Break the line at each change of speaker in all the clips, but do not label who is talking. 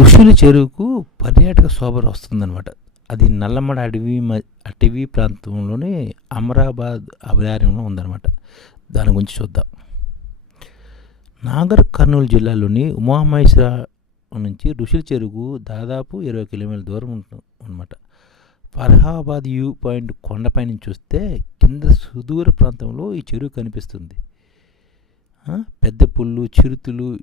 ఋషుల చెరువుకు పర్యాటక శోభ వస్తుందన్నమాట అది నల్లమడ అడవి మ- అటవీ ప్రాంతంలోని అమరాబాద్ అభయారణ్యంలో ఉందన్నమాట. దాని గురించి చూద్దాం. నాగర్ కర్నూలు జిల్లాలోని ఉమామహేశ్వర నుంచి ఋషుల చెరువు దాదాపు ఇరవై కిలోమీటర్ల దూరం ఉంటుంది అనమాట ఫరహాబాద్ వ్యూ పాయింట్ కొండపై నుంచి చూస్తే కింద సుదూర ప్రాంతంలో ఈ చెరువు కనిపిస్తుంది. పెద్ద పుల్లు చిరుతులు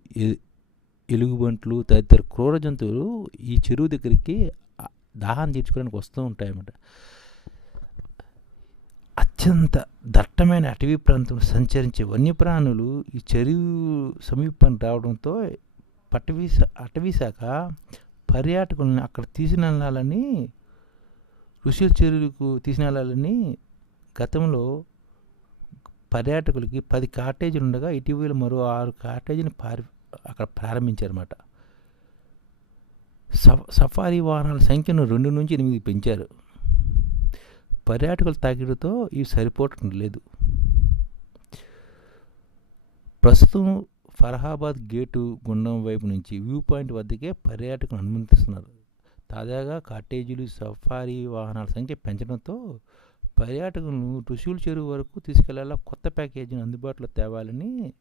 ఎలుగుబంట్లు తదితర క్రూర జంతువులు ఈ చెరువు దగ్గరికి దాహం తీర్చుకోవడానికి వస్తూ ఉంటాయన్నమాట. అత్యంత దట్టమైన అటవీ ప్రాంతంలో సంచరించే వన్యప్రాణులు ఈ చెరువు సమీపానికి రావడంతో పటవీ అటవీ శాఖ పర్యాటకులను అక్కడ తీసుకెళ్ళాలని ఋషుల చెరువుకు తీసుకెళ్ళాలని గతంలో పర్యాటకులకి పది కాటేజీలు ఉండగా ఇటీవల మరో ఆరు కాటేజీని పారి అక్కడ ప్రారంభించారన్నమాట. సఫారీ వాహనాల సంఖ్యను రెండు నుంచి ఎనిమిది పెంచారు. పర్యాటకుల తాకిడితో ఇవి సరిపోవటం లేదు. ప్రస్తుతం ఫరహాబాద్ గేటు గుండం వైపు నుంచి వ్యూ పాయింట్ వద్దకే పర్యాటకులను అనుమతిస్తున్నారు. తాజాగా కాటేజీలు సఫారీ వాహనాల సంఖ్య పెంచడంతో పర్యాటకులను ఋషుల చెరువు వరకు తీసుకెళ్ళేలా కొత్త ప్యాకేజీని అందుబాటులో తేవాలని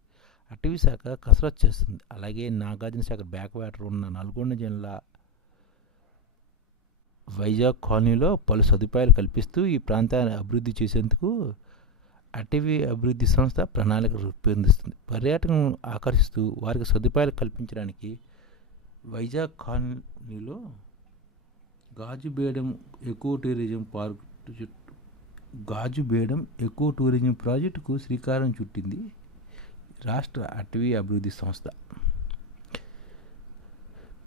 అటవీ శాఖ కసరత్తు చేస్తుంది. అలాగే నాగార్జున శాఖ బ్యాక్ వాటర్ ఉన్న నల్గొండ జిల్లా వైజాగ్ కాలనీలో పలు సదుపాయాలు కల్పిస్తూ ఈ ప్రాంతాన్ని అభివృద్ధి చేసేందుకు అటవీ అభివృద్ధి సంస్థ ప్రణాళిక రూపొందిస్తుంది. పర్యాటకం ఆకర్షిస్తూ వారికి సదుపాయాలు కల్పించడానికి వైజాగ్ కాలనీలో గాజుబేడం ఎకో టూరిజం పార్క్ చుట్టూ గాజుబేడం ఎకో టూరిజం ప్రాజెక్టుకు శ్రీకారం చుట్టింది. రాష్ట్ర అటవీ అభివృద్ధి సంస్థ.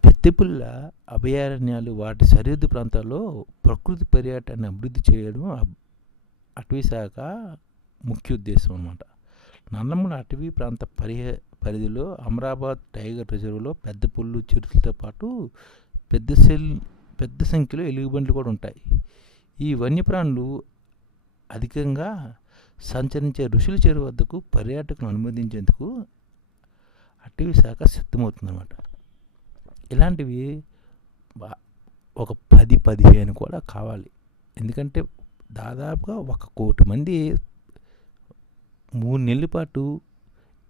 పెద్దపుల్ల అభయారణ్యాలు వాటి సరిహద్దు ప్రాంతాల్లో ప్రకృతి పర్యాటకాన్ని అభివృద్ధి చేయడం అబ్- అటవీ శాఖ ముఖ్య ఉద్దేశం అన్నమాట. నందమూల అటవీ ప్రాంత పరిహ పరిధిలో అమరాబాద్ టైగర్ రిజర్వ్లో పెద్ద పుల్లు చిరుతలతో పాటు పెద్ద సెల్ పెద్ద సంఖ్యలో ఎలుగుబంట్లు కూడా ఉంటాయి. ఈ వన్యప్రాణులు అధికంగా సంచరించే ఋషుల చెరువు వద్దకు పర్యాటకులను అనుమతించేందుకు అటవీ శాఖ సిద్ధమవుతుందన్నమాట. ఇలాంటివి ఒక పది పదిహేను కూడా కావాలి. ఎందుకంటే దాదాపుగా ఒక కోటి మంది మూడు నెలల పాటు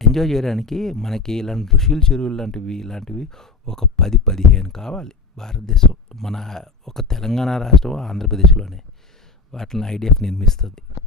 ఎంజాయ్ చేయడానికి మనకి ఇలాంటి ఋషుల చెరువులు లాంటివి ఇలాంటివి ఒక పది పదిహేను కావాలి. భారతదేశం మన ఒక తెలంగాణ రాష్ట్రం ఆంధ్రప్రదేశ్లోనే? వాటిని ఐడిఎఫ్ నిర్మిస్తుంది.